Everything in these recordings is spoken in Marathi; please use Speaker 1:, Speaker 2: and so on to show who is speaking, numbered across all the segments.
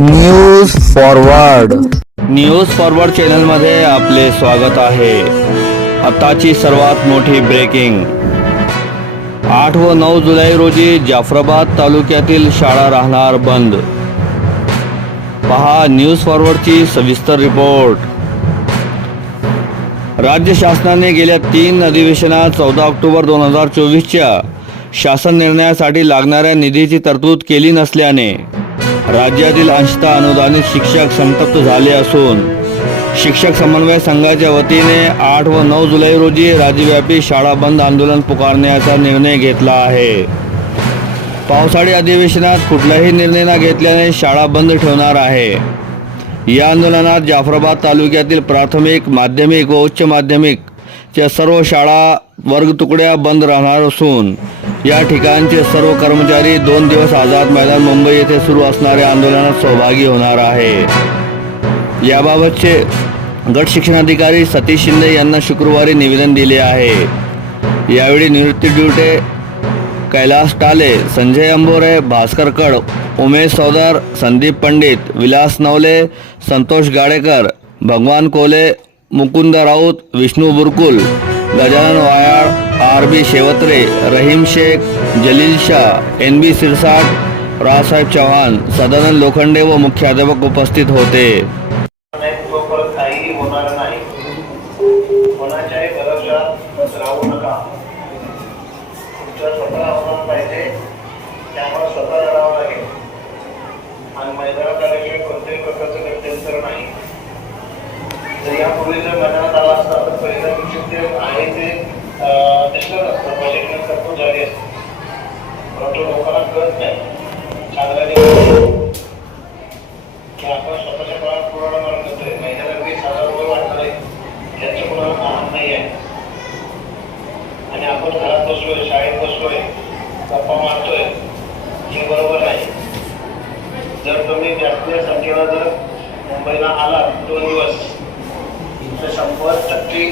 Speaker 1: न्यूज फॉरवर्ड
Speaker 2: न्यूज फॉरवर्ड चॅनलमध्ये आपले स्वागत आहे. आताची सर्वात मोठी ब्रेकिंग आठ व नऊ जुलै रोजी जाफराबाद तालुक्यातील शाळा राहणार बंद. पहा न्यूज फॉरवर्डची सविस्तर रिपोर्ट राज्य शासनाने गेल्या तीन अधिवेशनात चौदा ऑक्टोबर दोन हजार चोवीसच्या शासन निर्णयासाठी लागणाऱ्या निधीची तरतूद केली नसल्याने राज्यातील अंशतः अनुदानित शिक्षक संतप्त झाले असून शिक्षक समन्वय संघाच्या वतीने आठ व नऊ जुलै रोजी राज्यव्यापी शाळा बंद आंदोलन पुकारण्याचा निर्णय घेतला आहे. पावसाळी अधिवेशनात कुठलाही निर्णय न घेतल्याने शाळा बंद ठेवणार आहे. या आंदोलनात जाफराबाद तालुक्यातील प्राथमिक माध्यमिक व उच्च माध्यमिकच्या सर्व शाळा वर्ग तुकड्या बंद राहणार असून या ठिकाणचे सर्व कर्मचारी दोन दिवस आझाद मैदान मुंबई येथे सुरू असणाऱ्या आंदोलनात सहभागी होणार आहे. याबाबतचे गट शिक्षणाधिकारी सतीश शिंदे यांना शुक्रवारी निवेदन दिले आहे. यावेळी निवृत्ती ड्युटे कैलास टाले संजय अंबोरे भास्कर कड Umesh सौदार Sandeep Pandit Vilas Navale Santosh Gadekar Bhagwan Kole Mukund Raut Vishnu Burkul Gajanan Vayal R B Shevatre Rahim Shaikh Jalil Shah N B Sirsat Raosaheb Chavan Sadanand Lokhande व मुख्याध्यापक उपस्थित होते.
Speaker 3: आणि कोणत्याही प्रकारचं नाही. जर यापूर्वी जर मैदानात आला असता तर पहिल्या दिवशी ते गप्पा मारतोय हे बरोबर नाही. जर तुम्ही जास्तीत संख्येला जर मुंबईला आलात दोन दिवस तर शंभर टक्के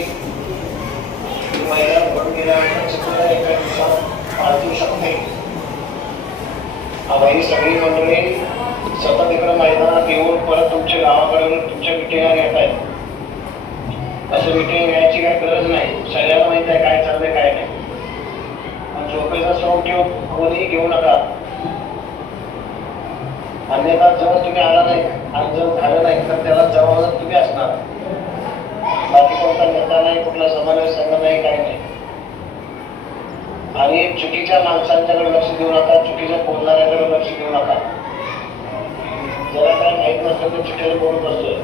Speaker 3: महिला घडून गेल्यानंतर सुद्धा एका दिवसात पाळू शकते आता ही सगळी मंडळी सतत इकडे मैदानात येऊन परत तुमच्या गावाकडे येऊन तुमच्या मिटिंगा घेत आहेत. असं मिटिंग घ्यायची काही गरज नाही सगळ्यांना माहीत आहे काय चाललंय काय नाही आणि ठेवून कोणीही घेऊ नका. अन्यथा जर तुम्ही आला नाही आणि जर झालं नाही तर त्याला जबाबदार तुम्ही असणार. बाकी कोणता नेता नाही कुठला समन्वय संघ नाही काही नाही. आणि चुकीच्या माणसांच्याकडे लक्ष देऊ नका चुकीच्या बोलणाऱ्याकडे लक्ष देऊ नका. जरा काय माहीत नसेल तर चुकीला बोलत असतोय